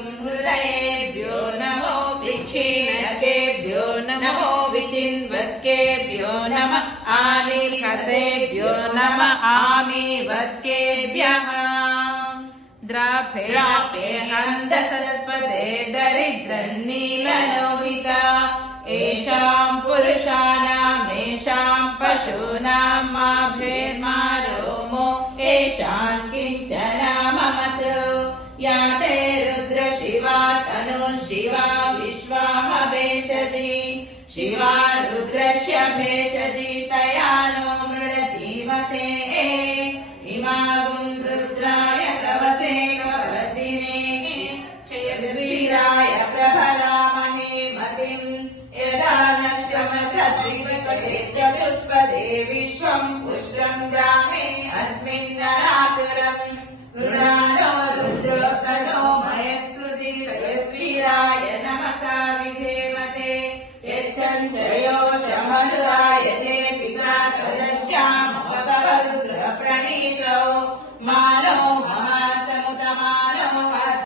हृदयेभ्यो नमो विक्षीणकेभ्यो नमो विचिन्वत्केभ्यो नमः आलीकतेभ्यो नमः आमीवत्केभ्यः द्राफे हन्तसस्पदे दरिद्रन्नीललोहिता येषाम् पुरुषाणामेषाम् पशूनाम् माभेर्मा रोमो येषाम् किञ्चन ममत् या ते रुद्रशिवा तनुशिवा विश्वाः भेषति शिवा रुद्रस्य भेषति तया नो मृडजीवसे इमागुम् रुद्राय तवसे कवर्दिने क्षयवीराय प्रभरामहे मतिम् यदा न श्रमसद्विकते चतुष्पदे विश्वम् पुष्टम् ग्रामे अस्मिन्नरातुरम् मृणानो रुद्रोत्तनो मयस्कृति क्षयवीराय नमसा विधेमते यच्छञ्चयो शमनुराय चे पिता तदस्यामपतव रुद्र प्रणीतौ मा